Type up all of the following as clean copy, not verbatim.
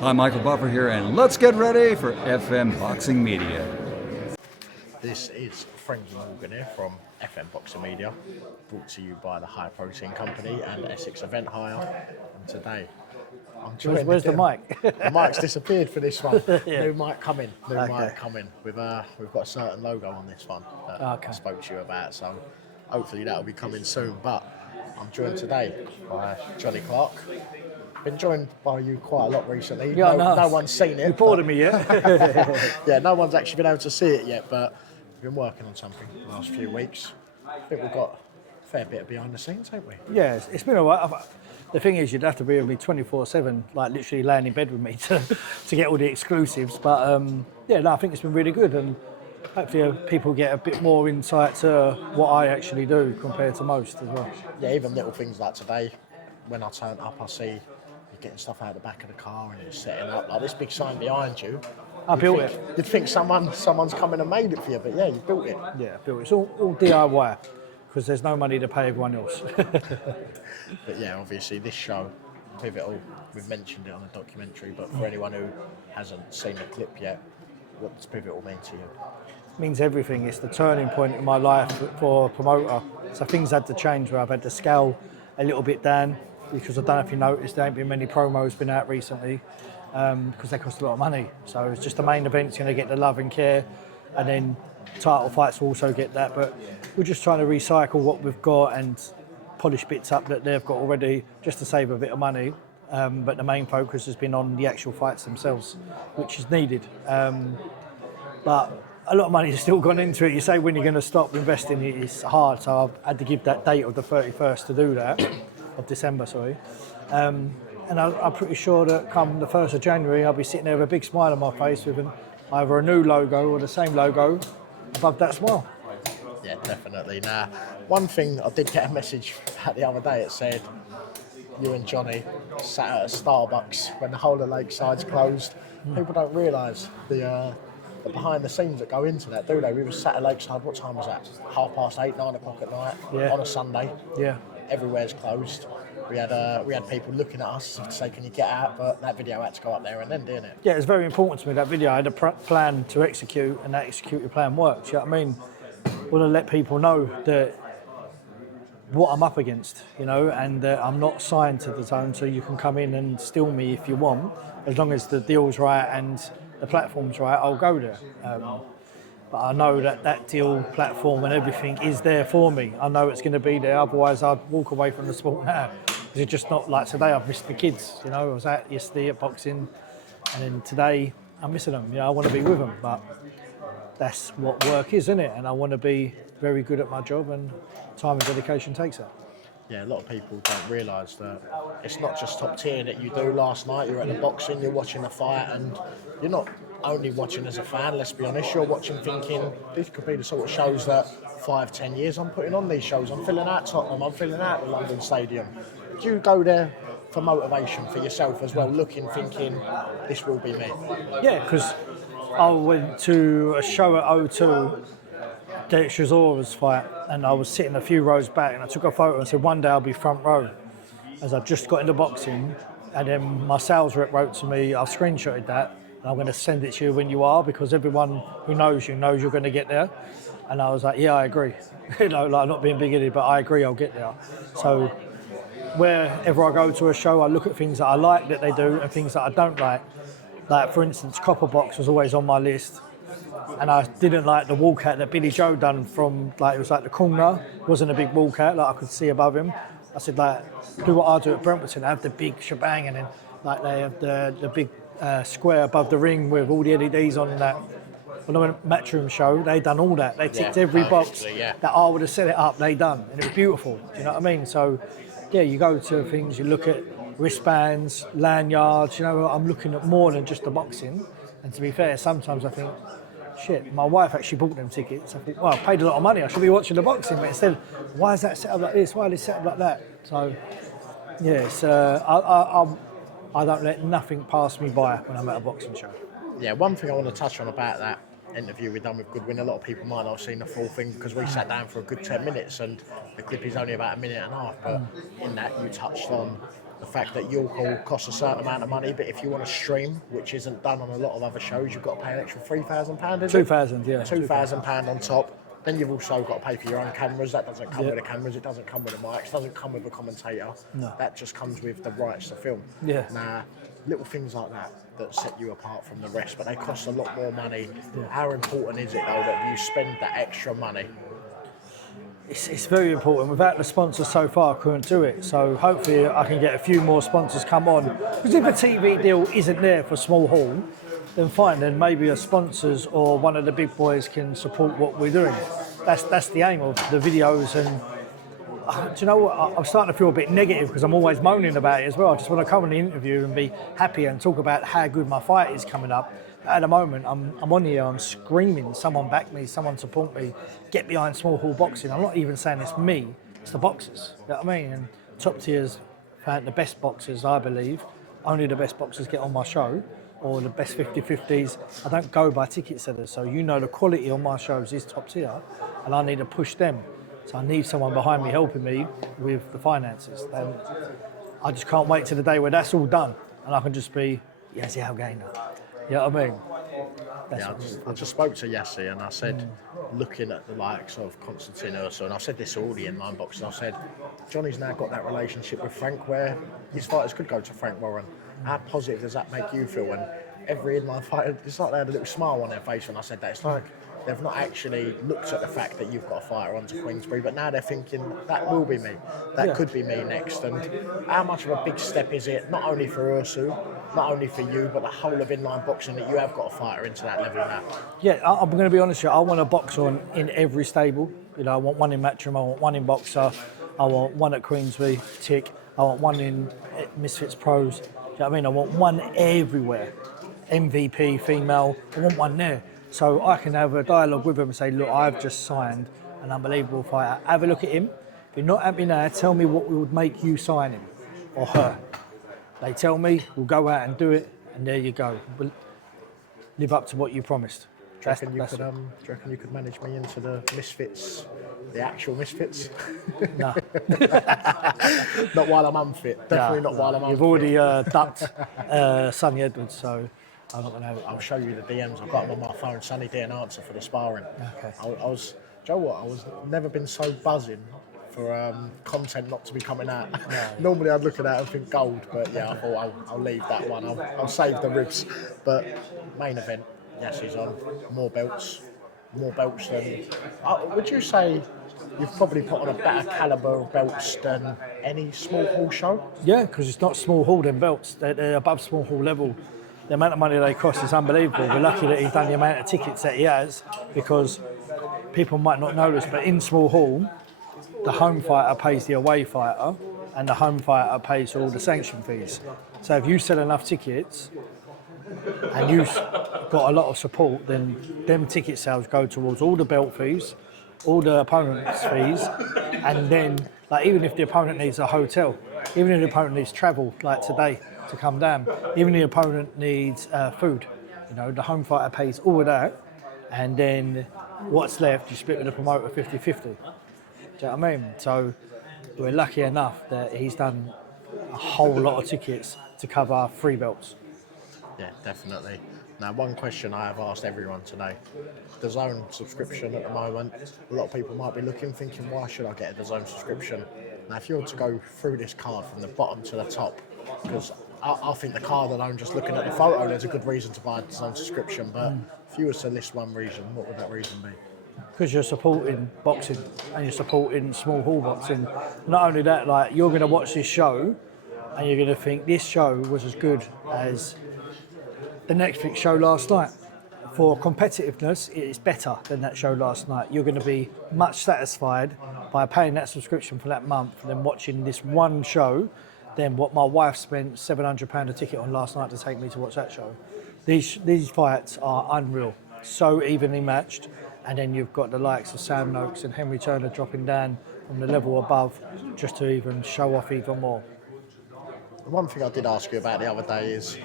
Hi, Michael Buffer here, and let's get ready for FM Boxing Media. This is Frankie Morgan here from FM Boxing Media, brought to you by the High Protein Company and Essex Event Hire. And today, I'm joined. Where's the mic? The mic's disappeared for this one. Yeah. New mic coming. Okay. Mic coming. We've got a certain logo on this one that I spoke to you about, so hopefully that'll be coming soon. But I'm joined today by Johnny Clark. Been joined by you quite a lot recently. Yeah, no one's seen it. You bored of me yet? Yeah, no one's actually been able to see it yet, but we've been working on something the last few weeks. I think we've got a fair bit of behind the scenes, haven't we? Yeah, it's been all right. The thing is, you'd have to be with me 24/7, like literally laying in bed with me to get all the exclusives. But I think it's been really good, and hopefully people get a bit more insight to what I actually do compared to most as well. Yeah, even little things like today, when I turn up, I see you getting stuff out the back of the car and it's setting up like this big sign behind you. I built it. You'd think someone's come in and made it for you, but yeah, you built it. Yeah, built it. It's all DIY because there's no money to pay everyone else. But yeah, obviously this show, Pivotal, we've mentioned it on the documentary, but for anyone who hasn't seen the clip yet, what does Pivotal mean to you? It means everything. It's the turning point in my life for a promoter. So things had to change where I've had to scale a little bit down, because I don't know if you noticed, there ain't been many promos been out recently because they cost a lot of money. So it's just the main event's going to get the love and care, and then title fights will also get that. But we're just trying to recycle what we've got and polish bits up that they've got already, just to save a bit of money. But the main focus has been on the actual fights themselves, which is needed. But a lot of money has still gone into it. You say when you're going to stop investing, it's hard. So I've had to give that date of the 31st to do that. Of December, sorry. And I'm pretty sure that come the 1st of January, I'll be sitting there with a big smile on my face with either a new logo or the same logo above that smile. Yeah, definitely. Now, one thing I did get a message out the other day, it said you and Johnny sat at a Starbucks when the whole of Lakeside's closed. People don't realise the behind the scenes that go into that, do they? We were sat at Lakeside, what time was that? 8:30, 9 o'clock at night on a Sunday. Yeah. Everywhere's closed. We had people looking at us to say, can you get out? But that video had to go up there and then, didn't it? Yeah, it's very important to me, that video. I had a plan to execute, and that executed plan worked. You know what I mean? I want to let people know that what I'm up against, and I'm not signed to the zone, so you can come in and steal me if you want. As long as the deal's right and the platform's right, I'll go there. But I know that deal, platform and everything is there for me. I know it's going to be there, otherwise I'd walk away from the sport now. It's just not like today. I've missed the kids, I was out yesterday at boxing, and then today I'm missing them. I want to be with them, but that's what work is, isn't it? And I want to be very good at my job, and time and dedication takes that. Yeah, a lot of people don't realise that it's not just top tier that you do. Last night you're at the boxing, you're watching the fight, and you're not only watching as a fan, let's be honest, you're watching thinking, this could be the sort of shows that 5-10 years I'm putting on these shows. I'm filling out Tottenham, I'm filling out the London Stadium. Do you go there for motivation for yourself as well, looking, thinking, this will be me? Yeah, because I went to a show at O2, THERES fight, and I was sitting a few rows back, and I took a photo and said, one day I'll be front row, as I've just got into boxing. And then my sales rep wrote to me, I've screenshotted that, and I'm going to send it to you when you are, because everyone who knows you knows you're going to get there. And I was like, yeah, I agree. Like not being big-headed, but I agree, I'll get there. So wherever I go to a show, I look at things that I like that they do and things that I don't like. Like, for instance, Copper Box was always on my list. And I didn't like the walkout that Billy Joe done from, it was like the corner. It wasn't a big walkout, I could see above him. I said, do what I do at Brentwood, have the big shebang, and then they have the big square above the ring with all the LEDs on that. When I went to Matchroom show, they done all that. They ticked every box that I would have set it up, they done. And it was beautiful, do you know what I mean? So, yeah, you go to things, you look at wristbands, lanyards, I'm looking at more than just the boxing. And to be fair, sometimes I think, shit, my wife actually bought them tickets. I think, well, I paid a lot of money, I should be watching the boxing, but instead, why is that set up like this? Why is it set up like that? So, yeah, it's, I don't let nothing pass me by when I'm at a boxing show. Yeah, one thing I want to touch on about that interview we done with Goodwin, a lot of people might not have seen the full thing because we sat down for a good 10 minutes and the clip is only about a minute and a half, but in that you touched on the fact that York will cost a certain amount of money, but if you want to stream, which isn't done on a lot of other shows, you've got to pay an extra £3,000, is it? 2,000, yeah. £2,000 on top. Then you've also got to pay for your own cameras. That doesn't come with the cameras. It doesn't come with the mics. It doesn't come with a commentator. No. That just comes with the rights to film. Yeah. Now, little things like that set you apart from the rest, but they cost a lot more money. How important is it though that you spend that extra money? It's very important. Without the sponsors so far, I couldn't do it. So hopefully I can get a few more sponsors come on. Because if a TV deal isn't there for Small Hall, then fine, then maybe a sponsors or one of the big boys can support what we're doing. That's the aim of the videos. And do you know what? I'm starting to feel a bit negative because I'm always moaning about it as well. I just want to come on the interview and be happy and talk about how good my fight is coming up. At the moment, I'm on here, I'm screaming, someone back me, someone support me, get behind Small Hall Boxing. I'm not even saying it's me, it's the boxers. You know what I mean? And top tiers, the best boxers, I believe, only the best boxers get on my show, or the best 50-50s. I don't go by ticket sellers, so you know the quality on my shows is top tier, and I need to push them. So I need someone behind me helping me with the finances. And I just can't wait till the day where that's all done, and I can just be Yazzie Al-Gainer. You know what I mean? I just spoke to Yassi and I said, looking at the likes of Konstantin Ursa, and I said this already in my inbox, and I said, Johnny's now got that relationship with Frank where his fighters could go to Frank Warren. How positive does that make you feel? And every inline fighter, it's like they had a little smile on their face when I said that. It's like they've not actually looked at the fact that you've got a fighter onto Queensbury, but now they're thinking, that will be me. That could be me next. And how much of a big step is it, not only for Ursu, not only for you, but the whole of inline boxing, that you have got a fighter into that level now? Yeah, I'm going to be honest with you. I want a boxer in every stable. You know, I want one in Matchroom, I want one in Boxer, I want one at Queensbury, tick. I want one in Misfits Pros. Do you know what I mean? I want one everywhere. MVP, female, I want one there. So I can have a dialogue with him and say, look, I've just signed an unbelievable fighter. Have a look at him. If you're not happy now, tell me what would make you sign him or her. They tell me, we'll go out and do it, and there you go. We'll live up to what you promised. Do you reckon you could manage me into the Misfits, the actual Misfits? No. Not while I'm unfit. Definitely not while I'm unfit. You've already ducked Sonny Edwards, so I'm not going to have it. I'll show you the DMs. I've got them on my phone. Sonny didn't answer for the sparring. Okay. I was, do you know what? I was never been so buzzing for content not to be coming out. No. Normally I'd look at that and think gold, but yeah, I thought I'll leave that one. I'll save the ribs. But main event, yes, he's on. More belts than. Would you say you've probably put on a better calibre of belts than any Small Hall show? Yeah, because it's not Small Hall, them belts. They're above Small Hall level. The amount of money they cost is unbelievable. We're lucky that he's done the amount of tickets that he has, because people might not know this, but in Small Hall, the home fighter pays the away fighter, and the home fighter pays all the sanction fees. So if you sell enough tickets and you've got a lot of support, then them ticket sales go towards all the belt fees, all the opponent's fees, and then like even if the opponent needs a hotel, even if the opponent needs travel, like today, to come down, even if the opponent needs food, you know, the home fighter pays all of that, and then what's left you split with the promoter 50-50. Do you know what I mean? So we're lucky enough that he's done a whole lot of tickets to cover 3 belts. Yeah, definitely. Now, one question I have asked everyone today: the DAZN subscription at the moment. A lot of people might be looking, thinking, why should I get a DAZN subscription? Now, if you were to go through this card from the bottom to the top, because I think the card alone, just looking at the photo, there's a good reason to buy a DAZN subscription. But if you were to list one reason, what would that reason be? Because you're supporting boxing and you're supporting Small Hall boxing. Not only that, like, you're going to watch this show and you're going to think this show was as good as the Netflix show last night. For competitiveness, it is better than that show last night. You're going to be much satisfied by paying that subscription for that month than watching this one show than what my wife spent £700 a ticket on last night to take me to watch that show. These fights are unreal, so evenly matched. And then you've got the likes of Sam Noakes and Henry Turner dropping down from the level above just to even show off even more. One thing I did ask you about the other day is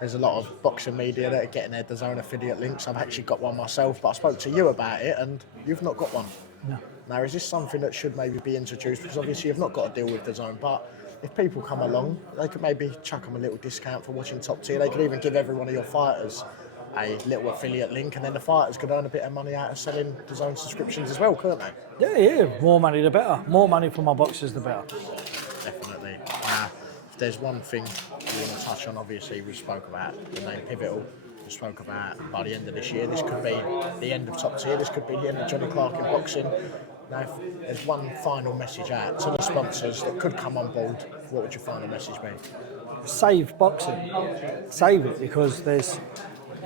there's a lot of boxing media that are getting their DAZN affiliate links. I've actually got one myself, but I spoke to you about it and you've not got one. No. Now, is this something that should maybe be introduced? Because obviously you've not got a deal with DAZN, but if people come along, they could maybe chuck them a little discount for watching Top Tier. They could even give every one of your fighters a little affiliate link, and then the fighters could earn a bit of money out of selling the own subscriptions as well, couldn't they? Yeah, more money the better. More money for my boxers the better. Definitely. If there's one thing we want to touch on, obviously we spoke about the name Pivotal. We spoke about by the end of this year, this could be the end of Top Tier. This could be the end of Johnny Clark in boxing. Now, if there's one final message out to the sponsors that could come on board, what would your final message be? Save boxing. Save it, because there's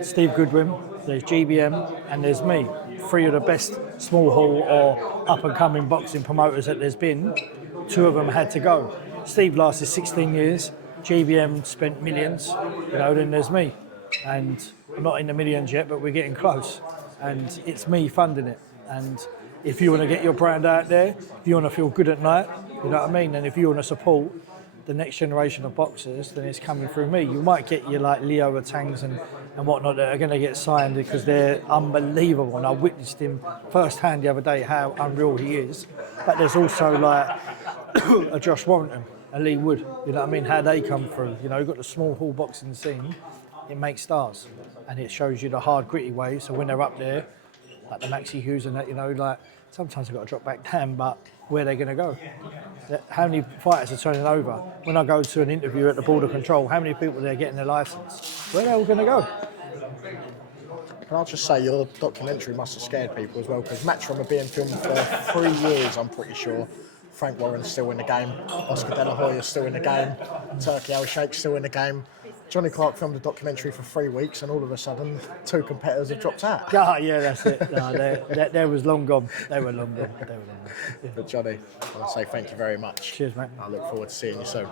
Steve Goodwin, there's GBM, and there's me. 3 of the best small hall or up and coming boxing promoters that there's been. 2 of them had to go. Steve lasted 16 years. GBM spent millions. Then there's me, and I'm not in the millions yet, but we're getting close. And it's me funding it. And if you want to get your brand out there, if you want to feel good at night, you know what I mean. And if you want to support the next generation of boxers, then it's coming through me. You might get your like Leo Watangs and whatnot that are going to get signed because they're unbelievable, and I witnessed him firsthand the other day how unreal he is. But there's also like a Josh Warrington, a Lee Wood, you know what I mean, how they come through. You've got the small hall boxing scene, it makes stars, and it shows you the hard gritty way. So when they're up there, like the Maxi Hughes and that, like sometimes they've got to drop back down, but where they're going to go? How many fighters are turning over? When I go to an interview at the border control, how many people are there getting their licence? Where are they all going to go? Can I just say, your documentary must have scared people as well, because Matchroom are being filmed for 3 years, I'm pretty sure. Frank Warren's still in the game, Oscar De La Hoya's still in the game, Turkey Al Sheikh's still in the game. Johnny Clark filmed a documentary for 3 weeks, and all of a sudden, 2 competitors have dropped out. Yeah, that's it. No, they was long gone. They were long gone. But Johnny, I want to say thank you very much. Cheers, mate. I look forward to seeing you soon.